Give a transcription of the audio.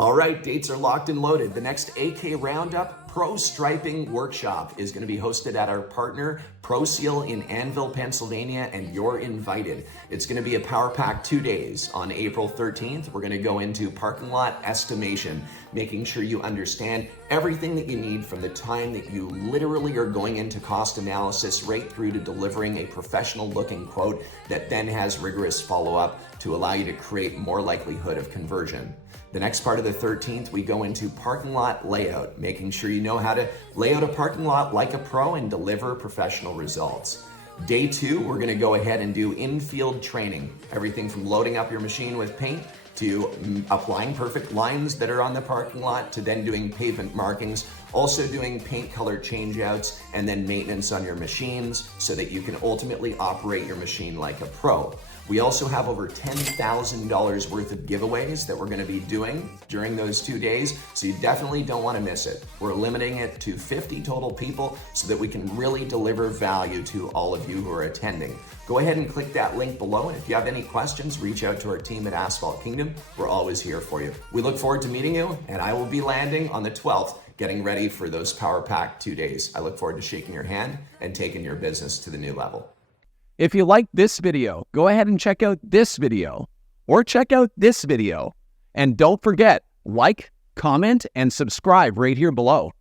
All right, dates are locked and loaded. The next AK Roundup Pro Striping Workshop is going to be hosted at our partner, ProSeal in Annville, Pennsylvania, and you're invited. It's going to be a power pack 2 days. On April 13th, we're going to go into parking lot estimation, making sure you understand everything that you need from the time that you literally are going into cost analysis right through to delivering a professional looking quote that then has rigorous follow-up to allow you to create more likelihood of conversion. The next part of the 13th, we go into parking lot layout, making sure you know how to lay out a parking lot like a pro and deliver professional results. Day 2, we're gonna go ahead and do in-field training, everything from loading up your machine with paint to applying perfect lines that are on the parking lot to then doing pavement markings, also doing paint color changeouts and then maintenance on your machines so that you can ultimately operate your machine like a pro. We also have over $10,000 worth of giveaways that we're going to be doing during those 2 days, so you definitely don't want to miss it. We're limiting it to 50 total people so that we can really deliver value to all of you who are attending. Go ahead and click that link below, and if you have any questions, reach out to our team at Asphalt Kingdom. We're always here for you. We look forward to meeting you, and I will be landing on the 12th, getting ready for those Power Pack 2 days. I look forward to shaking your hand and taking your business to the new level. If you liked this video, go ahead and check out this video or check out this video. And don't forget, like, comment, and subscribe right here below.